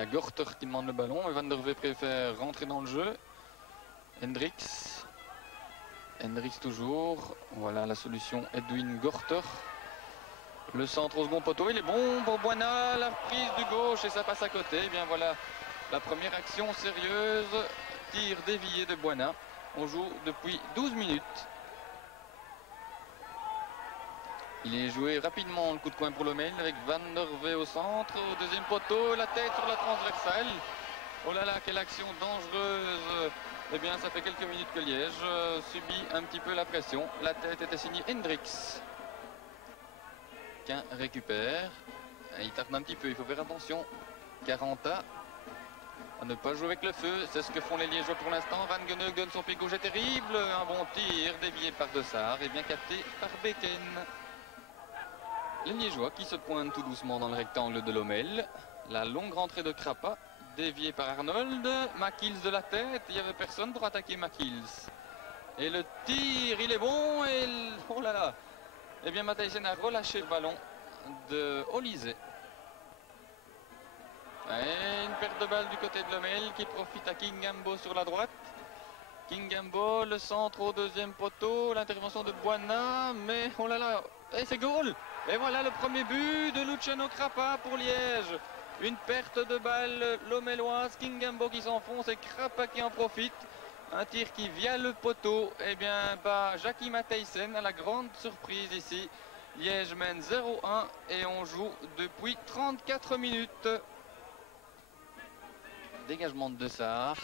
y a Gorter qui demande le ballon et Van der Wee préfère rentrer dans le jeu. Hendricks. Hendricks toujours. Voilà la solution Edwin Gorter. Le centre au second poteau, il est bon pour Boina. La reprise du gauche et ça passe à côté. Et bien voilà la première action sérieuse. Tir dévié de Boina. On joue depuis 12 minutes. Il est joué rapidement le coup de coin pour Lommel avec Van der Wee au centre. Au deuxième poteau, la tête sur la transversale. Oh là là, quelle action dangereuse. Eh bien, ça fait quelques minutes que Liège subit un petit peu la pression. La tête était signée Hendricks. Qu'un récupère. Il tarde un petit peu, il faut faire attention. Caranta à ne pas jouer avec le feu. C'est ce que font les Liégeois pour l'instant. Van Guenhoek donne son pied gauche, est terrible. Un bon tir dévié par Dessart et bien capté par Beken. Les Liégeois qui se pointent tout doucement dans le rectangle de Lommel. La longue rentrée de Krapa, déviée par Arnold. Makils de la tête, il n'y avait personne pour attaquer Makils. Et le tir, il est bon. Et oh là là. Eh bien, Matthijsen a relâché le ballon de Olysée. Et une perte de balle du côté de Lommel qui profite à Kingambo sur la droite. Kingambo, le centre au deuxième poteau, l'intervention de Boina, mais oh là là, et c'est goal. Et voilà le premier but de Luciano Krapa pour Liège. Une perte de balle lommelloise, Kingambo qui s'enfonce et Krapa qui en profite. Un tir qui via le poteau, eh bien, bat Jackie Matthijsen à la grande surprise ici. Liège mène 0-1 et on joue depuis 34 minutes. Dégagement de Dessart.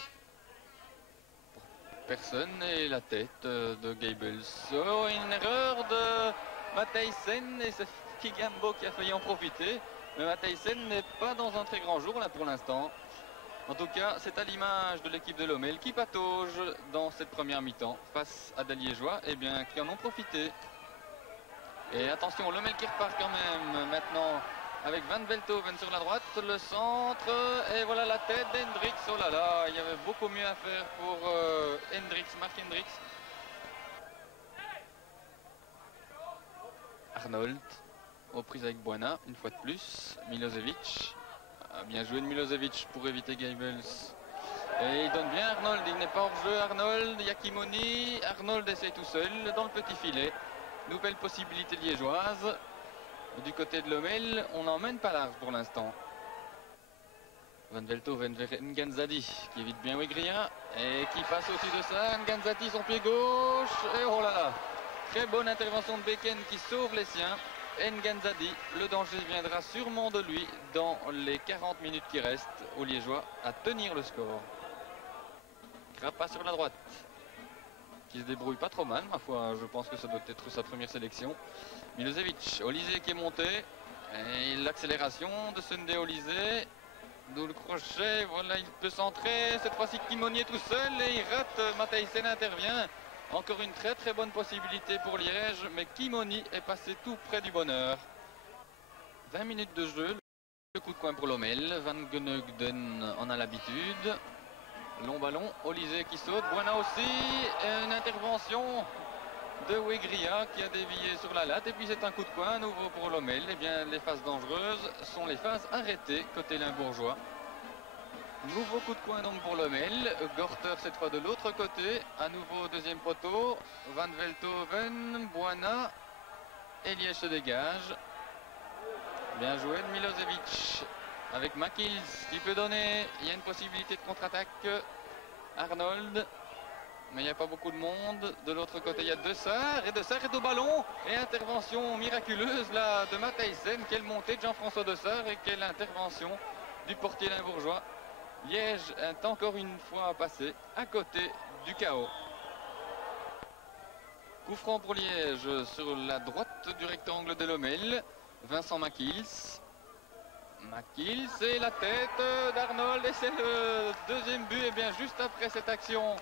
Personne et la tête de Gables. Oh, une erreur de Matthijsen et c'est Kingambo qui a failli en profiter. Mais Matthijsen n'est pas dans un très grand jour là pour l'instant. En tout cas, c'est à l'image de l'équipe de Lommel qui patauge dans cette première mi-temps face à des Liégeois qui en ont profité. Et attention, Lommel qui repart quand même maintenant avec Van Velthoven sur la droite, le centre, et voilà la tête d'Hendricks. Oh là là, il y avait beaucoup mieux à faire pour Hendricks, Mark Hendricks. Arnold, aux prises avec Boina, une fois de plus. Milosevic. Bien joué de Milosevic pour éviter Gables. Et il donne bien Arnold, il n'est pas hors jeu. Arnold, Yakimoni, Arnold essaie tout seul dans le petit filet. Nouvelle possibilité liégeoise. Du côté de Lommel, on n'emmène pas large pour l'instant. Van Velthoven vers Nganzadi qui évite bien Wegria et qui passe au-dessus de ça. Nganzadi son pied gauche et oh là là, très bonne intervention de Beken qui sauve les siens. Nganzadi, le danger viendra sûrement de lui dans les 40 minutes qui restent aux Liégeois à tenir le score. Krapa sur la droite, qui se débrouille pas trop mal, ma foi, je pense que ça doit être sa première sélection. Milosevic, Olysée qui est monté, et l'accélération de Sunday Olysée, d'où le crochet, voilà, il peut centrer, cette fois-ci Kimoni est tout seul et il rate, Matthijsen intervient. Encore une très très bonne possibilité pour Liège, mais Kimoni est passé tout près du bonheur. 20 minutes de jeu, le coup de coin pour Lommel, Van Guenhoek en a l'habitude. Long ballon, Olysée qui saute, Boina aussi, et une intervention de Wegria qui a dévié sur la latte. Et puis c'est un coup de coin à nouveau pour Lommel. Eh bien, les phases dangereuses sont les phases arrêtées côté limbourgeois. Nouveau coup de coin donc pour Lommel. Gorter cette fois de l'autre côté. À nouveau deuxième poteau. Van Velthoven, Boina. Et Liège se dégage. Bien joué de Milosevic. Avec Makils qui peut donner. Il y a une possibilité de contre-attaque. Arnold. Mais il n'y a pas beaucoup de monde. De l'autre côté, il y a Dessart. Et Dessart est au ballon. Et intervention miraculeuse là de Matthijsen. Quelle montée de Jean-François Dessart. Et quelle intervention du portier limbourgeois. Liège est encore une fois passé à côté du chaos. Coup franc pour Liège sur la droite du rectangle de Lommel. Vincent Makils. Makils et la tête d'Arnold. Et c'est le deuxième but. Et bien juste après cette action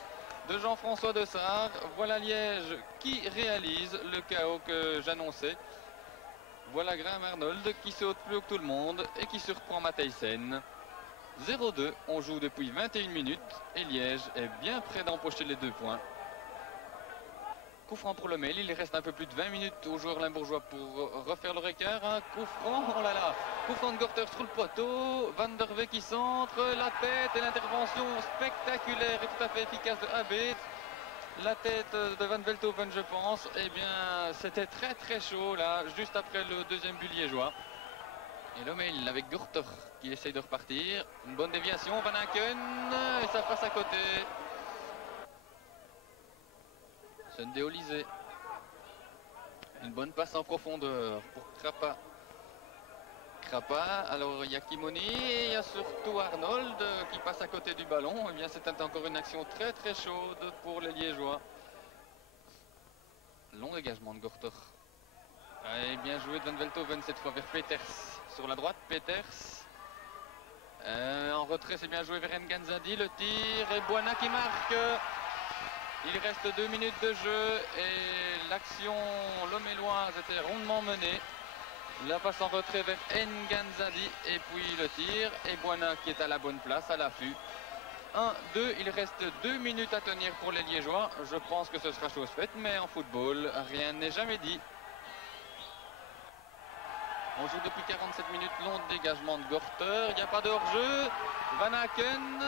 de Jean-François Dessart, voilà Liège qui réalise le chaos que j'annonçais. Voilà Graham Arnold qui saute plus haut que tout le monde et qui surprend Matthijsen. 0-2, on joue depuis 21 minutes et Liège est bien près d'empocher les 2 points. Coup franc pour le Mail, il reste un peu plus de 20 minutes aux joueurs limbourgeois pour refaire leur écart. Un coup franc, oh là là, coup franc de Gorter sur le poteau, Van der Weyck qui centre, la tête et l'intervention spectaculaire et tout à fait efficace de Abed. La tête de Van Velthoven, je pense, eh bien c'était très très chaud là, juste après le deuxième but liégeois. Et le Mail avec Gorter qui essaye de repartir, une bonne déviation, Van Aken, et ça passe à côté. Sunday Olysée. Une bonne passe en profondeur pour Krapa. Alors il y a Kimoni et il y a surtout Arnold qui passe à côté du ballon. Eh bien c'était encore une action très très chaude pour les Liégeois. Long dégagement de Gorter. Et bien joué de Van Velthoven cette fois vers Peters. Sur la droite, Peters. En retrait, c'est bien joué vers Nganzadi. Le tir et Boina qui marque. Il reste 2 minutes de jeu et l'action loméloise était rondement menée. La passe en retrait vers Nganzadi et puis le tir et Boina qui est à la bonne place, à l'affût. 1-2, il reste 2 minutes à tenir pour les Liégeois. Je pense que ce sera chose faite, mais en football, rien n'est jamais dit. On joue depuis 47 minutes, long dégagement de Gorter, il n'y a pas de hors-jeu. Van Aken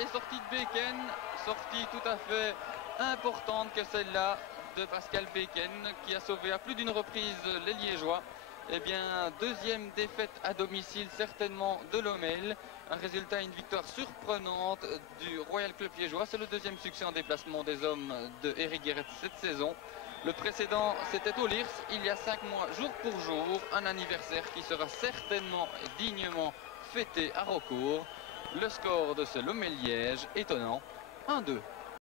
est sorti de Beken, sortie tout à fait importante que celle-là de Pascal Beken qui a sauvé à plus d'une reprise les Liégeois. Eh bien, deuxième défaite à domicile certainement de Lommel. Un résultat, une victoire surprenante du Royal Club liégeois. C'est le deuxième succès en déplacement des hommes de Eric Guéret cette saison. Le précédent, c'était au Lirs, il y a 5 mois, jour pour jour. Un anniversaire qui sera certainement et dignement fêté à Raucourt. Le score de ce Lommel Liège étonnant, 1-2.